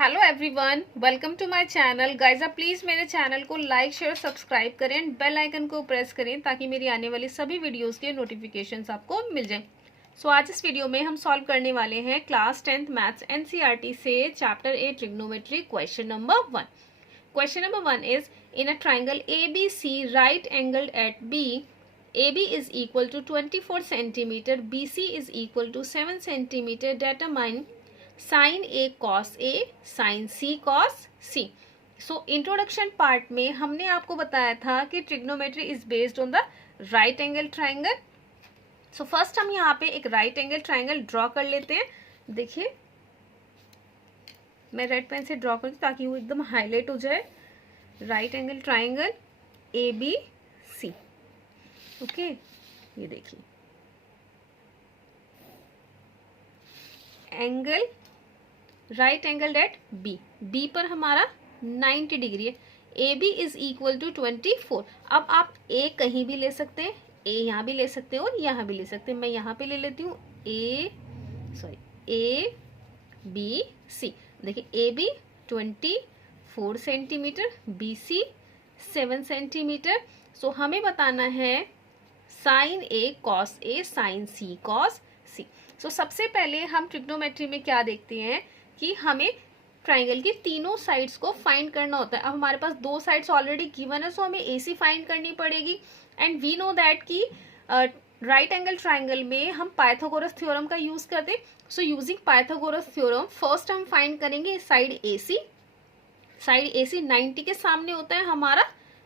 Hello everyone, welcome to my channel. Guys आप please मेरे channel को लाइक शेयर सब्सक्राइब करें एंड बेल आइकन को प्रेस करें ताकि मेरी आने वाली सभी वीडियोस के नोटिफिकेशंस आपको मिल जाएं। सो आज इस वीडियो में हम सॉल्व करने वाले हैं क्लास 10th मैथ्स एनसीईआरटी से chapter 8 trigonometry question number 1। Question number 1 is in a triangle ABC right angled at B, AB is equal to 24 centimeter, BC is equal to 7 centimeter. Determine sin A cos A, sin C cos C. So introduction part में हमने आपको बताया था कि trigonometry is based on the right angle triangle. So first हम यहाँ पे एक राइट एंगल ट्राइंगल ड्रॉ कर लेते हैं। देखिए मैं रेड पेन से ड्रॉ करती हूँ ताकि वो एकदम हाईलाइट हो जाए। Right angle triangle ABC, okay ये देखिए angle right angle at B पर हमारा 90 डिग्री है। A B is equal to 24। अब आप ए कहीं भी ले सकते हैं, ए यहाँ भी ले सकते हैं और यहाँ भी ले सकते हैं। मैं यहाँ पे ले लेती हूँ ए बी सी। देखिए A B 24 centimetre, B C 7 centimetre. So हमें बताना है sine A cos A, sine C cos C. So सबसे पहले हम ट्रिग्नोमेट्री में क्या देखते हैं कि हमें ट्राइंगल की तीनों साइड्स को फाइंड करना होता है। अब हमारे पास दो साइड्स ऑलरेडी गिवन है, सो हमें AC फाइंड करनी पड़ेगी। एंड वी नो दैट कि राइट एंगल ट्राइंगल में हम पाइथागोरस थ्योरम का यूज करते हैं। So using Pythagoras theorem first हम फाइंड करेंगे साइड AC। साइड AC 90 के सामने होता है हमारा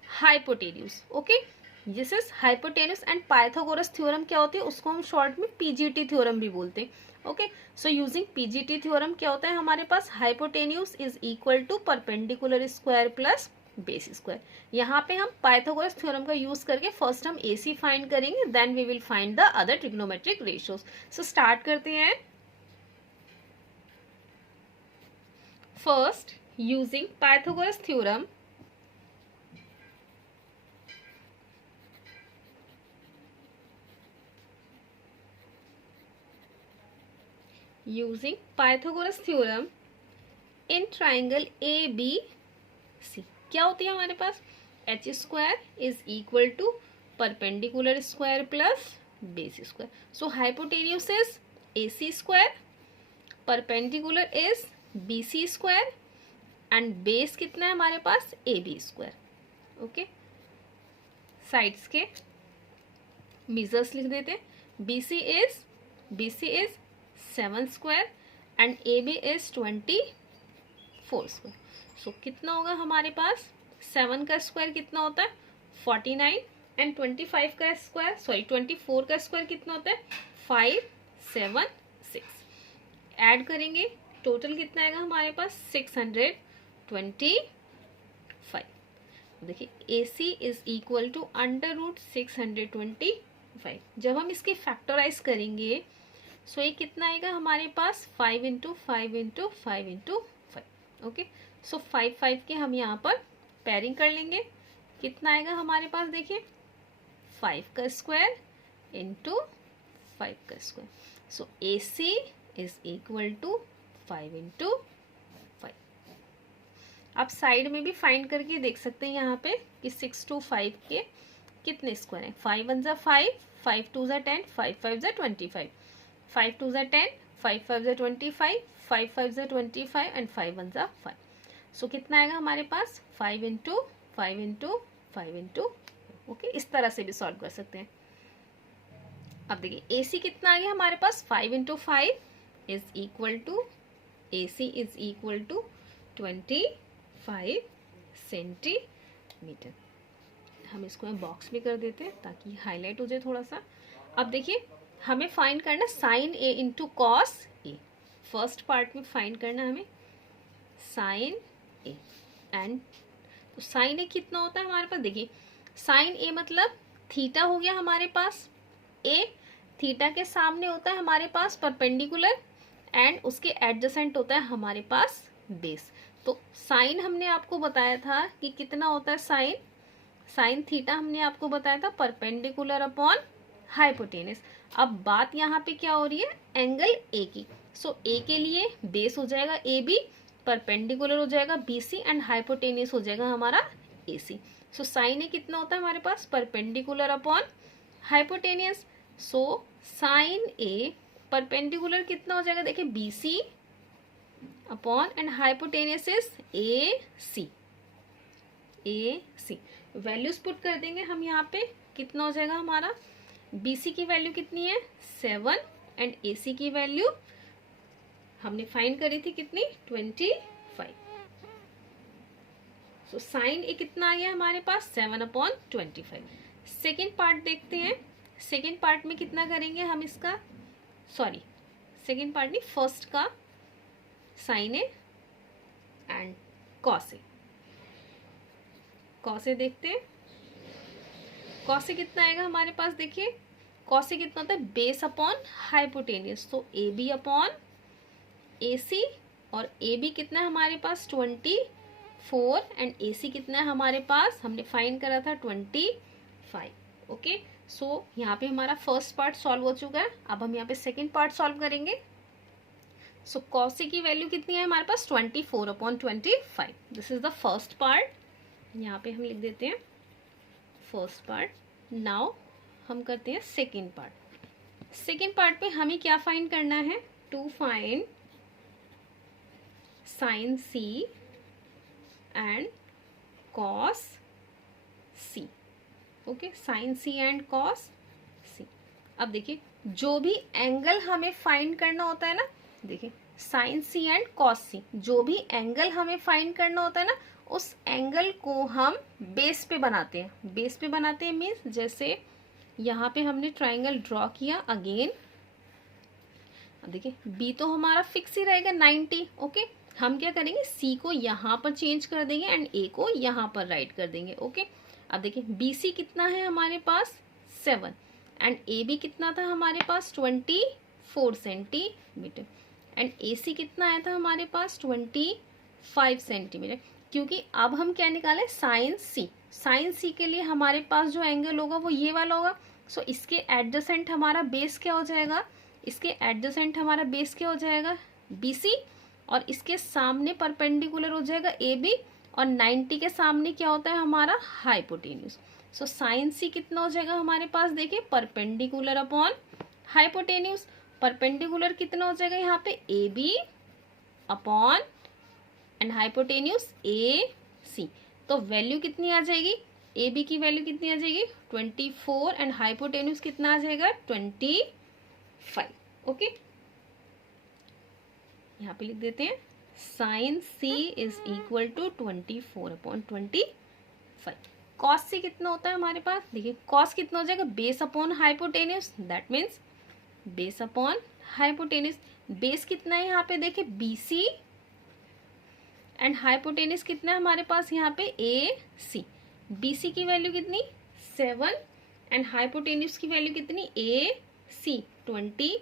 hypotenuse. Okay, this is hypotenuse. And Pythagoras theorem क्या होती है, उसको हम शॉर्ट में PGT थ्योरम भी बोलते हैं। Okay, so using PGT theorem क्या होता है हमारे पास, hypotenuse is equal to perpendicular square plus base square. यहाँ पे हम पाइथागोरस थ्योरम का यूज करके फर्स्ट हम AC फाइंड करेंगे, then we will find the other trigonometric ratios. So start करते हैं। First using Pythagoras theorem, using Pythagoras theorem in triangle ABC क्या होती है हमारे पास, h square is equal to perpendicular square plus base square. So hypotenuse is AC square, perpendicular is BC square and base कितना है हमारे पास, AB square. Okay, sides के मेजर्स लिख देते हैं। BC is 7 square and AB is 24 square. So कितना होगा हमारे पास, 7 का स्क्वायर कितना होता है 49 एंड 25 का स्क्वायर 24 का स्क्वायर कितना होता है 576। ऐड करेंगे टोटल कितना आएगा हमारे पास 625। देखिए AC is equal to under root 625। जब हम इसके फैक्टराइज करेंगे सो ये कितना आएगा हमारे पास 5 इंटू 5 इंटू 5 इंटू 5। ओके, सो 5 के हम यहाँ पर पेयरिंग कर लेंगे। कितना आएगा हमारे पास, देखिए 5 का स्क्वायर इंटू 5 का square. So AC is equal to 5 into 5। आप साइड में भी फाइंड करके देख सकते हैं यहाँ पे कि 6 to 5 के कितने स्क्वायर हैं। 5 1 जा 5, 5 2 जा 10, 5 5 जा 25, 5 2 जा 10, 5 5 जा 25, 5 5 जा 25 एंड 5 1 जा 5। सो कितना आएगा हमारे पास 5 इंटू 5 इंटू 5 इंटू। ओके, इस तरह से भी सॉल्व कर सकते हैं। अब देखिए AC कितना आ गया हमारे पास, 5 into 5 is equal to AC is equal to 25 centimetre. हम इसको बॉक्स भी कर देते हैं ताकि हाईलाइट हो जाए थोड़ा सा। अब देखिए हमें फाइंड करना साइन A इंटू कॉस A। फर्स्ट पार्ट में फाइंड करना हमें साइन A एंड तो साइन A कितना होता है हमारे पास, देखिए साइन A मतलब थीटा हो गया हमारे पास। A थीटा के सामने होता है हमारे पास परपेंडिकुलर एंड उसके एडजेसेंट होता है हमारे पास बेस। तो साइन हमने आपको बताया था कि कितना होता है साइन थीटा हमने आपको बताया था परपेंडिकुलर अपॉन हाइपोटेनस। अब बात यहाँ पे क्या हो रही है, एंगल A की। सो A के लिए बेस हो जाएगा AB परपेंडिकुलर हो जाएगा BC एंड हाइपोटेनियस हो जाएगा हमारा AC। सो साइन ए कितना होता है हमारे पास, perpendicular upon hypotenuse. So sine A perpendicular कितना हो जाएगा, देखिए BC upon and hypotenuse is AC। Values put कर देंगे हम यहाँ पे, कितना हो जाएगा हमारा, BC की वैल्यू कितनी है 7 एंड AC की वैल्यू हमने फाइंड करी थी कितनी 25। सो साइन ए कितना आ गया हमारे पास 7/25। सेकेंड पार्ट देखते हैं, सेकेंड पार्ट में कितना करेंगे हम इसका, सॉरी सेकेंड पार्ट नहीं, फर्स्ट का sine A and cos A. Cos A देखते हैं, कॉस ए कितना आएगा हमारे पास, देखिए कॉस ए कितना होता है बेस अपॉन हाइपोटेनियस, तो AB अपॉन AC और AB कितना है हमारे पास 24 एंड AC कितना है हमारे पास, हमने फाइंड करा था 25। ओके, सो यहाँ पे हमारा फर्स्ट पार्ट सॉल्व हो चुका है। अब हम यहाँ पे सेकेंड पार्ट सॉल्व करेंगे। सो कॉस ए की वैल्यू कितनी है हमारे पास 24/25। This is the first part, यहाँ पे हम लिख देते हैं फर्स्ट पार्ट। नाउ हम करते हैं सेकेंड पार्ट। सेकेंड पार्ट पे हमें क्या फाइंड करना है, to find sine C and cos C। Okay, sine C and cos C। अब देखिए जो भी एंगल हमें फाइंड करना होता है ना, देखिए sine C and cos C, जो भी एंगल हमें फाइंड करना होता है ना, उस एंगल को हम बेस पे बनाते हैं। बेस पे बनाते हैं मीन्स जैसे यहाँ पे हमने ट्राइंगल ड्रॉ किया अगेन, देखिए B तो हमारा फिक्स ही रहेगा 90। ओके, हम क्या करेंगे C को यहाँ पर चेंज कर देंगे एंड A को यहाँ पर राइट कर देंगे। ओके, अब देखिए BC कितना है हमारे पास 7 एंड AB कितना था हमारे पास 24 सेंटीमीटर एंड AC कितना आया था हमारे पास 25 सेंटीमीटर। क्योंकि अब हम क्या निकाले साइन C, साइन C के लिए हमारे पास जो एंगल होगा वो ये वाला होगा। सो इसके एडजेसेंट हमारा बेस क्या हो जाएगा, इसके एडजेसेंट हमारा बेस क्या हो जाएगा BC और इसके सामने परपेंडिकुलर हो जाएगा AB और 90 के सामने क्या होता है हमारा हाइपोटेन्यूज। सो साइन C कितना हो जाएगा हमारे पास, देखिए परपेंडिकुलर अपॉन हाइपोटेन्यूज। परपेंडिकुलर कितना हो जाएगा यहाँ पे AB upon and hypotenuse AC। तो वैल्यू कितनी आ जाएगी, AB की वैल्यू कितनी आ जाएगी 24 एंड हाइपोटेन्यूज कितना आ जाएगा 25। ओके, यहाँ पे लिख देते हैं sine C is equal to 24/25। Cos C कितना होता है हमारे पास, देखिए कॉस कितना हो जाएगा base upon hypotenuse, that means base upon hypotenuse. Base कितना है यहाँ पे देखिए BC एंड हाइपोटेन्यूज कितना है हमारे पास यहाँ पे AC। BC की वैल्यू कितनी 7 एंड हाइपोटेन्यूज की वैल्यू कितनी AC 25।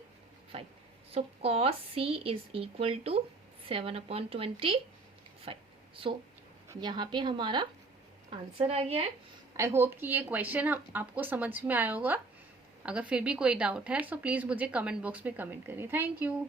So cos C is equal to 7/25। So यहाँ पे हमारा आंसर आ गया है। आई होप कि ये क्वेश्चन आपको समझ में आया होगा। अगर फिर भी कोई डाउट है सो प्लीज़ मुझे कमेंट बॉक्स में कमेंट करिए। Thank you.